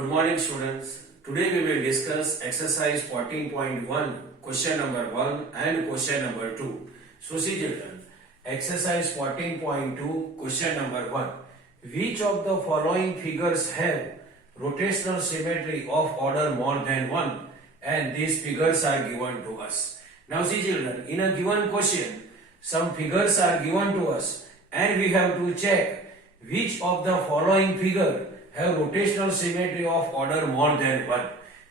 Good morning students. Today we will discuss exercise 14.1 question number 1 and question number 2. So see children, exercise 14.2 question number 1. Which of the following figures have rotational symmetry of order more than 1 and these figures are given to us. Now see children, in a given question some figures are given to us and we have to check which of the following figure have rotational symmetry of order more than 1.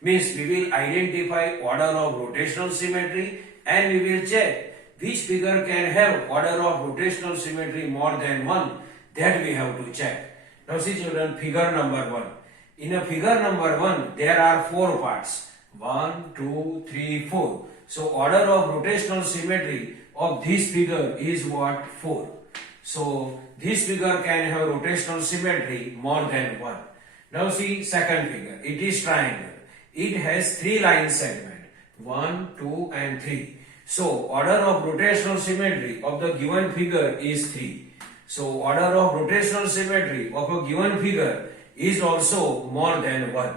Means we will identify order of rotational symmetry and we will check which figure can have order of rotational symmetry more than 1. That we have to check. Now see children, figure number 1. In a figure number 1 there are 4 parts. 1, 2, 3, 4. So order of rotational symmetry of this figure is what? 4. So this figure can have rotational symmetry more than 1. Now see second figure. It is triangle. It has 3 line segments. 1, 2 and 3. So order of rotational symmetry of the given figure is 3. So order of rotational symmetry of a given figure is also more than 1.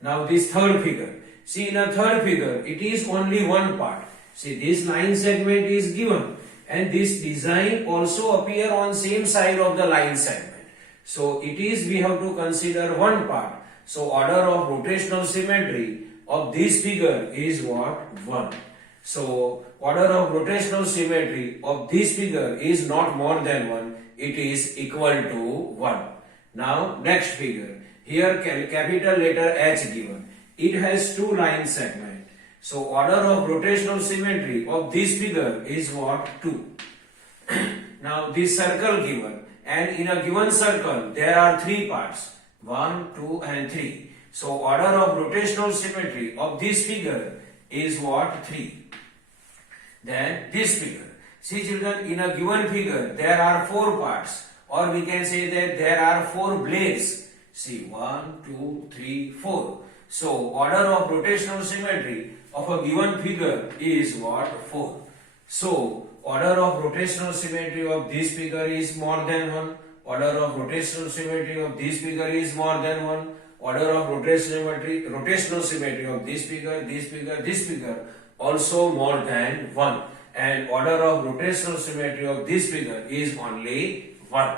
Now this third figure. See in a third figure it is only one part. See this line segment is given. And this design also appear on same side of the line segment. So it is we have to consider one part. So order of rotational symmetry of this figure is what? 1. So order of rotational symmetry of this figure is not more than 1. It is equal to 1. Now next figure. Here capital letter H given. It has 2 line segments. So order of rotational symmetry of this figure is what? 2. Now this circle given, and in a given circle there are 3 parts. 1, 2 and 3. So order of rotational symmetry of this figure is what? 3. Then this figure. See children, in a given figure there are 4 parts, or we can say that there are 4 blades. See 1, 2, 3, 4. So order of rotational symmetry of a given figure is what? 4. So order of rotational symmetry of this figure is more than 1. Order of rotational symmetry of this figure is more than 1. Order of rotational symmetry of this figure also more than 1. And order of rotational symmetry of this figure is only 1.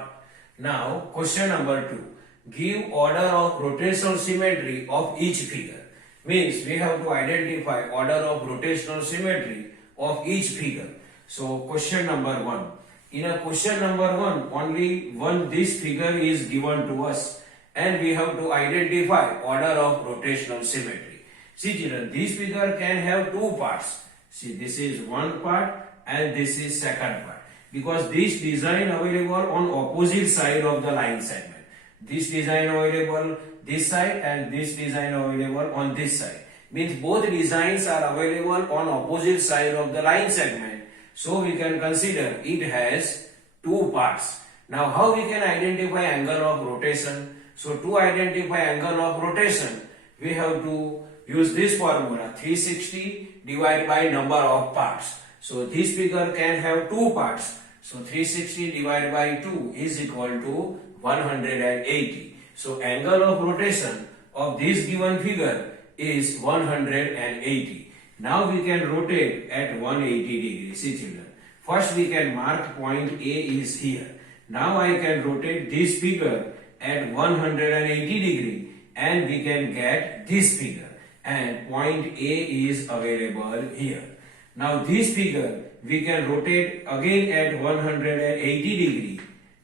Now question number 2. Give order of rotational symmetry of each figure. Means we have to identify order of rotational symmetry of each figure. So question number 1. In a question number 1, only one this figure is given to us and we have to identify order of rotational symmetry. See children, this figure can have 2 parts. See this is one part and this is second part. Because this design available on opposite side of the line segment. This design available this side and this design available on this side. Means both designs are available on opposite side of the line segment. So we can consider it has 2 parts. Now how we can identify angle of rotation? So to identify angle of rotation, we have to use this formula 360 divided by number of parts. So this figure can have 2 parts. So 360 divided by 2 is equal to 180. So angle of rotation of this given figure is 180. Now we can rotate at 180 degrees. See children. First we can mark point A is here. Now I can rotate this figure at 180 degree and we can get this figure. And point A is available here. Now this figure we can rotate again at 180 degree.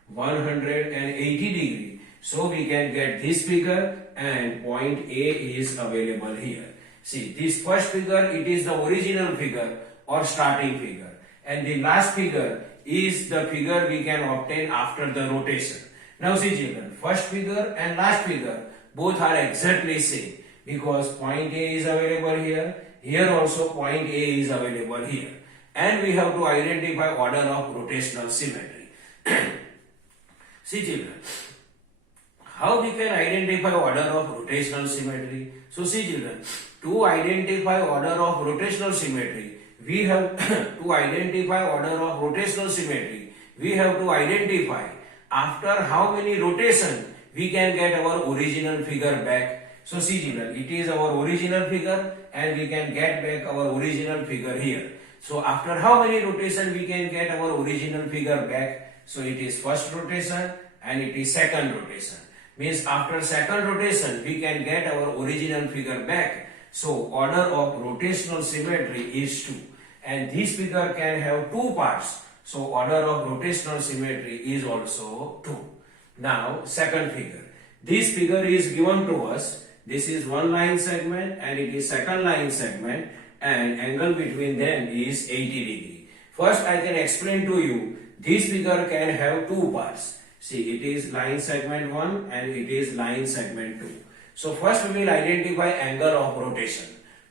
180 degree. So we can get this figure and point A is available here. See this first figure, it is the original figure or starting figure. And the last figure is the figure we can obtain after the rotation. Now see children, first figure and last figure both are exactly same. Because point A is available here. Here also point A is available here. And we have to identify order of rotational symmetry. See children, how we can identify order of rotational symmetry? So see children, to identify order of rotational symmetry, we have to identify order of rotational symmetry. We have to identify after how many rotation we can get our original figure back. So see children, it is our original figure and we can get back our original figure here. So after how many rotation we can get our original figure back? So it is first rotation and it is second rotation. Means after second rotation we can get our original figure back. So order of rotational symmetry is 2. And this figure can have two parts. So order of rotational symmetry is also 2. Now second figure. This figure is given to us. This is one line segment and it is second line segment and angle between them is 80 degree. First I can explain to you this figure can have two parts. See, it is line segment 1 and it is line segment 2. So first we will identify angle of rotation.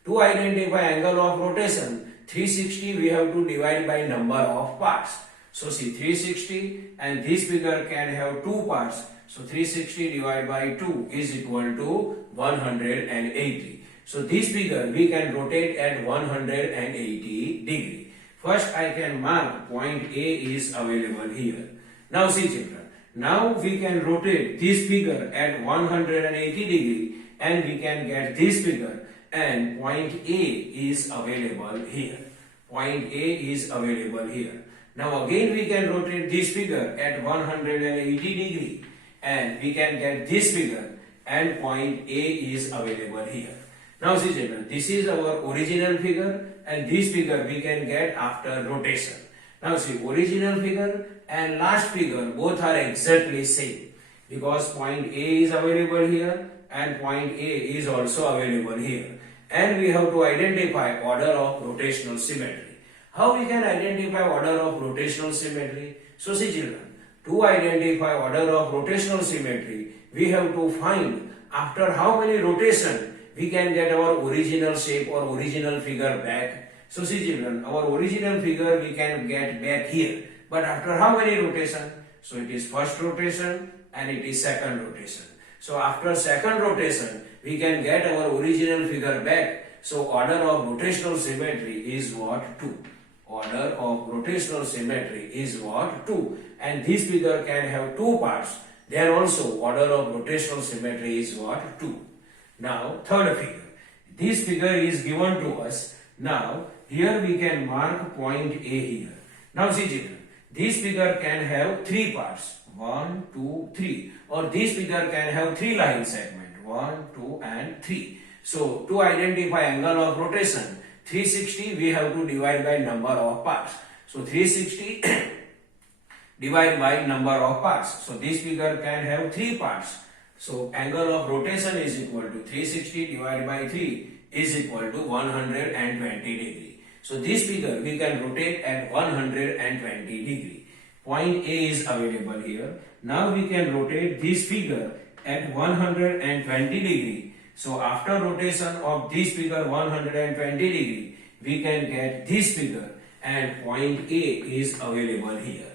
To identify angle of rotation, 360 we have to divide by number of parts. So see 360 and this figure can have two parts. So 360 divided by 2 is equal to 180. So this figure we can rotate at 180 degree. First I can mark point A is available here. Now see children, now we can rotate this figure at 180 degree and we can get this figure and point A is available here. Point A is available here. Now again we can rotate this figure at 180 degree and we can get this figure and point A is available here. Now see children, this is our original figure and this figure we can get after rotation. Now see, original figure and last figure both are exactly same because point A is available here and point A is also available here. And we have to identify order of rotational symmetry. How we can identify order of rotational symmetry? So see children, to identify order of rotational symmetry, we have to find after how many rotation we can get our original shape or original figure back. So see children, our original figure we can get back here. But after how many rotation? So it is first rotation and it is second rotation. So after second rotation, we can get our original figure back. So order of rotational symmetry is what? 2. Order of rotational symmetry is what? 2. And this figure can have two parts. There also order of rotational symmetry is what? 2. Now third figure. This figure is given to us. Now here we can mark point A here. Now see children, this figure can have three parts. 1, 2, 3. Or this figure can have three line segment. 1, 2 and 3. So to identify angle of rotation, 360 we have to divide by number of parts. So 360 divided by number of parts. So this figure can have three parts. So angle of rotation is equal to 360 divided by 3 is equal to 120 degree. So this figure we can rotate at 120 degree. Point A is available here. Now we can rotate this figure at 120 degree. So after rotation of this figure 120 degree, we can get this figure and point A is available here.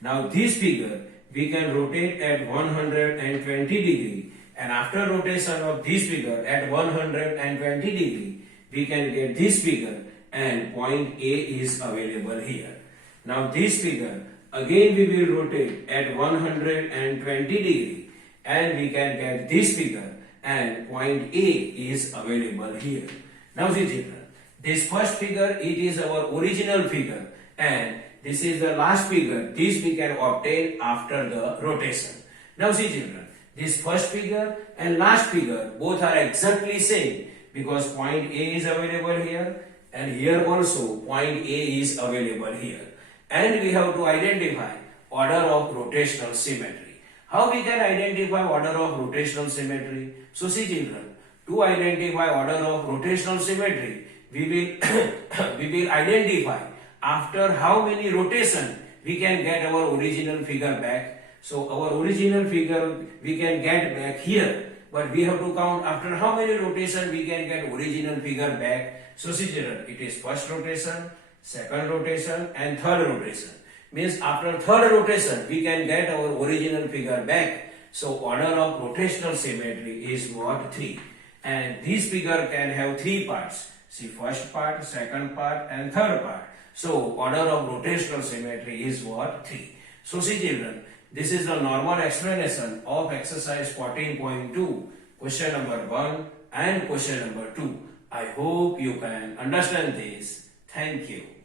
Now this figure we can rotate at 120 degree and after rotation of this figure at 120 degree, we can get this figure and point A is available here. Now this figure again we will rotate at 120 degree and we can get this figure and point A is available here. Now see children, this first figure it is our original figure and this is the last figure. This we can obtain after the rotation. Now see children, this first figure and last figure both are exactly same because point A is available here and here also point A is available here. And we have to identify order of rotational symmetry. How we can identify order of rotational symmetry? So see children, to identify order of rotational symmetry, we will identify after how many rotation we can get our original figure back. So our original figure we can get back here, but we have to count after how many rotation we can get original figure back. So see children, it is first rotation, second rotation and third rotation. Means after third rotation we can get our original figure back. So order of rotational symmetry is what? 3. And this figure can have three parts. See, first part, second part and third part. So order of rotational symmetry is what? 3. So see children, this is the normal explanation of exercise 14.2, question number 1 and question number 2. I hope you can understand this. Thank you.